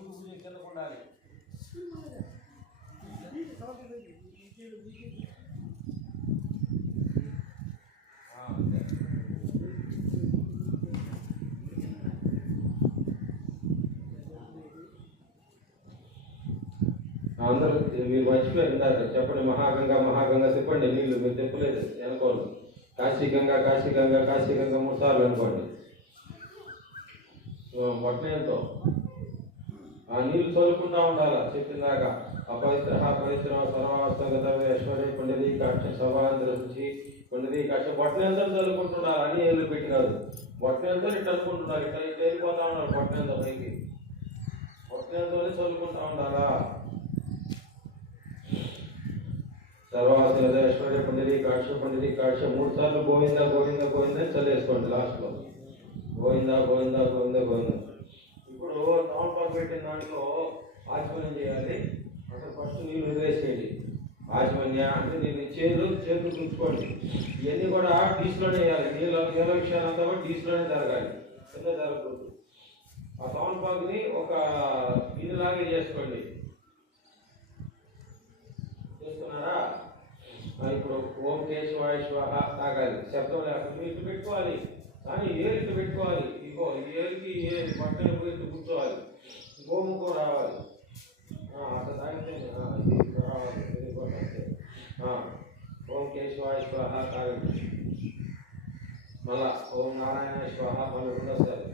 పురుగు పురుగు కిందకు ఉండాలి అందరూ మీరు మర్చిపోయారు ఇందాక చెప్పండి మహాగంగా మహాగంగా చెప్పండి. నీళ్ళు మీరు చెప్పలేదు అనుకోండి కాశీగంగా కాశీగంగా కాశీగంగా మూడు సార్లు అనుకోండి. పట్నంతో? ఆ నీళ్ళు చదువుకుంటా ఉండాలా? చెప్పిందాక అపవిత్ర పవిత్ర సర్వాస్తగత ఐశ్వర్య పండిది కక్ష సభాంతర శుచి పండిది కక్ష బట్టనంతా చదువుకుంటున్నారు అని ఏళ్ళు పెట్టినారు కాదు. ఇట్లా అనుకుంటున్నారు ఇట్లా ఇట్లా వెళ్ళిపోతా ఉన్నారు బట్టనంతా పైకి. బట్టనంతోనే చదువుకుంటా ఉండాలా? సర్వాసన ఐశ్వర్య పండిది కాక్ష పండిది కాక్ష మూడు సార్లు గోవింద గోవింద గోవింద అని చదివేసుకోండి లాస్ట్లో. గోవింద గోవింద గోవింద గోవింద. ఇప్పుడు టౌన్ పార్క్ పెట్టిన దాంట్లో ఆచమనం చేయాలి. అంటే ఫస్ట్ నీళ్ళు వదిలేసేయండి ఆచమన్య అంటే నేను చేతులు చేతులు ఉంచుకోండి ఇవన్నీ కూడా డీస్లోనే వేయాలి. నీళ్ళ నీళ్ళ విషయాలంతా కూడా డీస్లోనే జరగాలి. కింద జరగకూడదు. ఆ టౌన్ పార్క్ని ఒక ఇదిలాగే చేసుకోండి. చేస్తున్నారా ఆ, ఇప్పుడు ఓం కేశవాయ స్వాహ తాగాలి. శబ్దం లేకుండా ఇటు పెట్టుకోవాలి. కానీ ఏ ఇటు పెట్టుకోవాలి? ఇగో ఈ ఏ పట్టణ పోయి కూర్చోవాలి. గోముఖం రావాలి. అట్లా తాగితే రావాలి. ఓం కేశవాయ స్వాహ తాగండి మళ్ళా ఓం నారాయణ స్వాహ మళ్ళీ రెండోసారి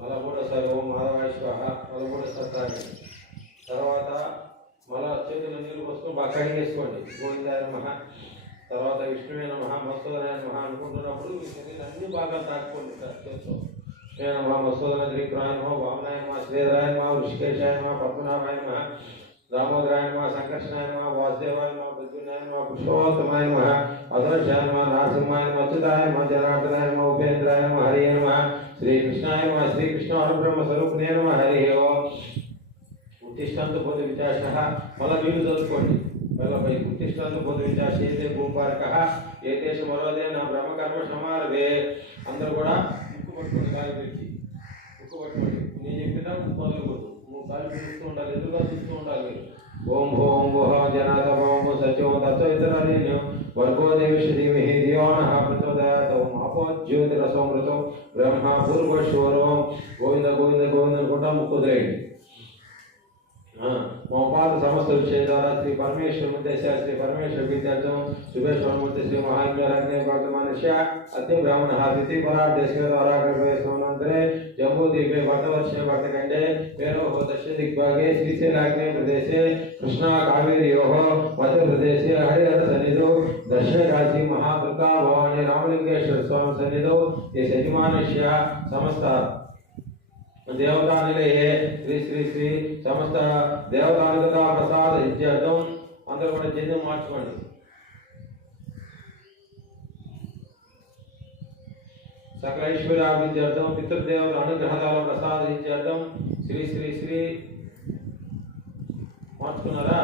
మళ్ళా మూడోసారి ఓం మాధవాయ స్వాహ మళ్ళీ మూడోసారి తాగండి తర్వాత మళ్ళా చేతులు నీళ్ళు పోసుకొని బాగా కడిగేసుకోండి గోవిందాయ నమ. తర్వాత విష్ణువే నమ మత్సోదరాయ నమ అనుకుంటున్నప్పుడు మీ శరీరాన్ని బాగా తాకుకోండి. చేస్తూ నమః మత్సోదరాయ త్రిపురాయ నమః వామనాయ నమః శ్రీధరాయ నమః ఋషికేశాయ నమః పద్మనాభాయ నమః దామోదరాయ నమః సంకర్షణాయ నమః వాసుదేవాయ నమః ప్రద్యున్నాయ నమః పుష్పవత్తమాయ నమః అదర్శాయ నమః నారసింహాయ నమః అచ్యుతాయ నమః జనార్దనాయ నమః ఉపేంద్రాయ నమః హరి నమః శ్రీకృష్ణాయ నమః శ్రీకృష్ణ అనుబ్రహ్మ స్వరూపిణే నమః హరి ఓం. ఉత్తిష్టంతు పొంది విచాష మళ్ళీ మీరు చదువుకోండి మళ్ళీ ఉత్తిష్టంతు పొంది విచాష ఏదే భూపారక ఏ దేశ మరోదే నా బ్రహ్మకర్మ సమారవే అందరూ కూడా ముక్కు పట్టుకోండి గాలి పెట్టి ముక్కు పట్టుకోండి నేను చెప్పినా ముక్కు మొదలుకోదు మూడు సార్లు పిలుస్తూ ఉండాలి ఎదురుగా చూస్తూ ఉండాలి ఓం ఓం ఓహ జనాద ఓం సత్యం తత్వ ఇతర వర్గో దేవిష ధీమహి ధియోనః ప్రచోదయాత్ ఓం అపో జ్యోతిరసమృతం బ్రహ్మ పూర్వశ్వరం గోవింద గోవింద గోవింద అనుకుంటా ముక్కు गोपाल समस्त विषय द्वारा श्री परमेश्वर मुद्देश्य श्री परमेश्वर विद्यार्जन सुभेश्वर मूर्ति श्री महाज्ञराज्ञ वर्तमान अति ब्राह्मण हादिति परादेश्वरागर्भे सोनंतरे जम्बूदीपे वर्तवर्षे वर्तकंडे वेरोहोदश दिग्भागे लागने प्रदेशे कृष्णा कावेर्योः मध्यप्रदेशे हरिहर सन्निधौ दर्शकाशी महादुर्गा भवानी रामलिंगेश्वर स्वामी सन्निधौ ये सजिमानस्य समस्त దేవతానిలయే శ్రీ శ్రీ శ్రీ సమస్త దేవతా ప్రసాద ఇత్యర్థం అందరూ కూడా చిహ్నం మార్చుకోండి. సకల ఐశ్వర్యాభిత్యర్థం పితృదేవుల అనుగ్రహదాల ప్రసాద ఇత్యర్థం శ్రీ శ్రీ శ్రీ. మార్చుకున్నారా?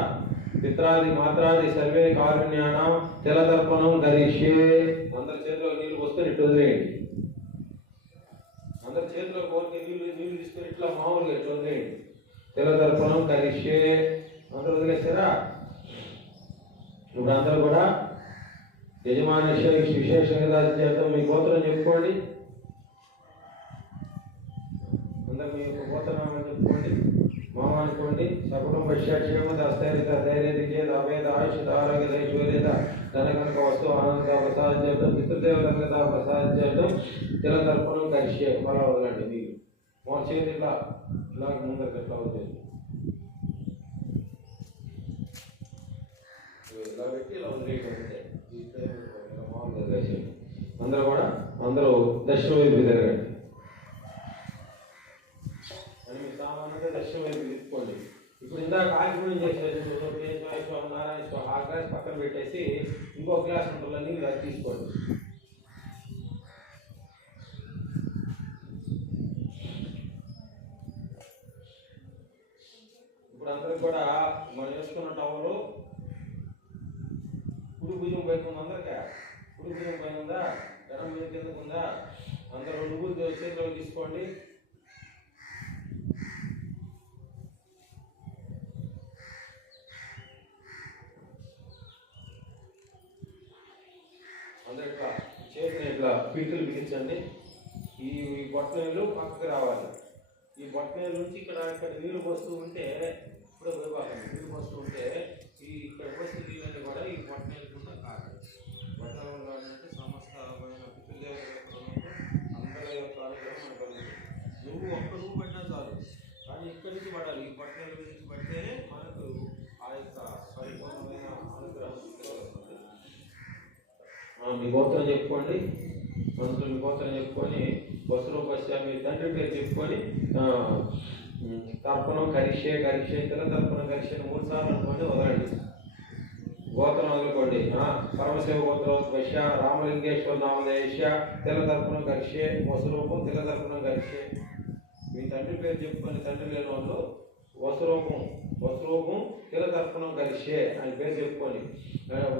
పిత్రాది మాత్రాది సర్వే కారుణ్యానం జలదర్పణం ధరిష్యే. అందరి చేతిలో నీళ్ళు వస్తే ఇటు వదిలేయండి అందరి చేతిలో కోరిక నీళ్ళు నీళ్ళు తీసుకొని ఇట్లా మామూలుగా ఇట్లా వదిలేయండి తెలదర్పణం కరిష్యే అందరూ వదిలేస్తారా ఇప్పుడు అందరూ కూడా యజమాని విశేషంగా చేద్దాం మీ గోత్రం చెప్పుకోండి. అందరూ మీ యొక్క గోత్రనామని చెప్పుకోండి మామ అనుకోండి సకుటుంబ క్షేమ దస్తైరిత ధైర్యత అభేద ఆయుష ఆరోగ్య ఐశ్వర్యత ధనకనక వస్తు ఆనంద ప్రసాదం చేయడం పితృదేవత ప్రసాదం చేయడం తర్పణం కలిసి మరో వదలండి మీరు. చేతి ఇలా ముందరికి ఎట్లా వదిలేదు ఇలా పెట్టి ఇలా వదిలేయడం అందరూ కూడా అందరూ దక్షిణ వైపు తిరగండి అని మీ సామాన్యంగా దక్షిణ వైపు తీసుకోండి. ఇప్పుడు ఇందాక ఆగిపోయిన చేసేది నారాయణ స్వామి ఆ గ్లాస్ పక్కన పెట్టేసి ఇంకో గ్లాస్ ఉంటుంది అది తీసుకోండి. ఇప్పుడు అందరికి కూడా మనం వేసుకున్న టవర్ కుడి భుజం పైన ఉంది అందరికీ? కుడి భుజం పైన ఉందా? ఎడం మీద కిందకు ఉందా? అందరూ నువ్వులు భుజం చేతిలో తీసుకోండి. అందరు ఇట్లా చేతిని ఇట్లా పీకులు బిగించండి. ఈ బొట్టలు పక్కకు రావాలి. ఈ బొట్టనీళ్ళ నుంచి ఇక్కడ ఇక్కడ నీరు పోస్తూ ఉంటే ఇప్పుడు విభాగం నీరు పోస్తూ ఉంటే ఈ ఇక్కడ పోస్తే నీళ్ళని కూడా ఈ బొట్టనీళ్ళ కూడా కాదు. బొట్టనీళ్ళు అంటే సమస్త పిల్లల యొక్క అందరి యొక్క అనుగ్రహం కలుగుతుంది. నువ్వు ఒక్క నువ్వు పడినా చాలు. కానీ ఇక్కడి నుంచి పడాలి. ఈ బొట్టనీళ్ళ నుంచి పడితేనే మనకు ఆ యొక్క పరిపూర్ణమైన అనుగ్రహం మీ గోత్రం చెప్పుకోండి. మంత్రులు కోసం చెప్పుకొని బస్సులో పశ్చా మీ తండ్రి పేరు చెప్పుకొని తర్పణం కరిషే కరిషే తెల్ల తర్పణం కరిషే మూడు సార్లు అనుకోండి వదలండి. గోత్రం వదులుకోండి. పరమశివ గోత్రం వశ్య రామలింగేశ్వర నామదేశ్య తెల్ల తర్పణం కరిషే వస్త్రూపం తెల్ల తర్పణం కరిషే. మీ తండ్రి పేరు చెప్పుకొని తండ్రి లేని వాళ్ళు వస్త్రూపం వస్త్రూపం కిల తర్పణం కలిసే అని పేరు చెప్పుకొని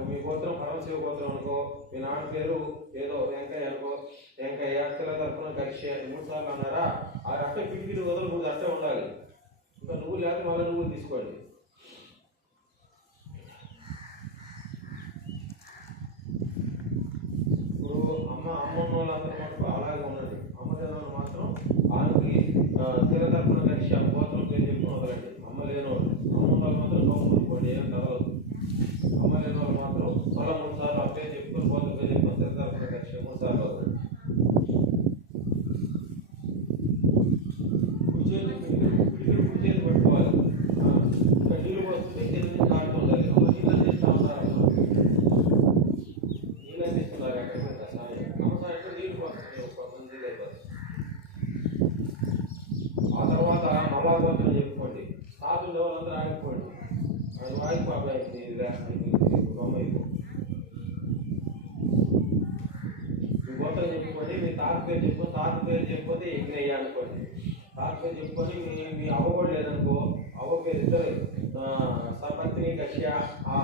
మీ గోత్రం పరమశివ గోత్రం అనుకో మీ నాన్న పేరు ఏదో వెంకయ్య అనుకో వెంకయ్య తెల్ల తర్పణం కలిసే అని మూడు సార్లు అన్నారా? ఆ అట్ట పిడికిలు మూడు అట్టే ఉండాలి. ఇంకా నువ్వు లేకపోతే మళ్ళీ నువ్వు తీసుకోండి. ఇప్పుడు అమ్మ అమ్మ ఉన్న వాళ్ళందరూ మటుకు అలాగే ఉన్నది అమ్మ జనాలు మాత్రం ఆమెకి తీర తరపున కలిసి ఆ గోత్రం పేరు చెప్పుకుని వదలండి అమ్మ లేని వాళ్ళు అమ్మ ఉన్న వాళ్ళు మాత్రం గౌరవం అనుకోండి ఏం కదలదు అమ్మ లేని వాళ్ళు మాత్రం మళ్ళీ మూడు సార్లు ఆ పేరు చెప్పుకొని గోత్రం పేరు చెప్పుకొని తీర తరపున కలిసి మూడు సార్లు వదలండి కుడి చేతి పిడికిలు పిడికిలు కుడి చేతి పట్టుకోవాలి ఆ, ఇక్కడ నీళ్ళు పోస్తుంటే కింద నుంచి కారుతుండాలి అమ్మ నీళ్ళు అందిస్తా ఉన్నారు నీళ్ళు అందిస్తున్నారు అక్కడ కూడా సాయం వ్యవసాయంలో నీళ్ళు పోస్తుంది కొంతమంది లేబర్ ఆ తర్వాత మలాగోత్రం చెప్పుకోండి సాధులు వాళ్ళందరూ ఆగిపోండి అది ఆగిపోయింది బొమ్మ అయిపో మీ గోత్రం చెప్పుకోండి మీ తాత పేరు చెప్పుకొని తాత పేరు చెప్పుకొని యజ్ఞయ్య అనుకోండి తాత పేరు చెప్పుకొని మీ మీ అవ్వ కూడా లేదనుకో అవ్వ పేరు ఇద్దరు ఆ, సపత్ని కశ్య ఆ,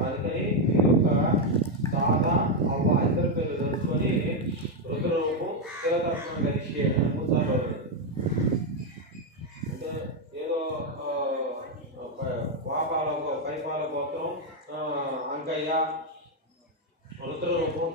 అందుకని మీ యొక్క తాత అవ్వ ఇద్దరు పేర్లు తెలుసుకొని రుద్రరూపం తిరతర్పణ కలిసి అని మూడు సార్లు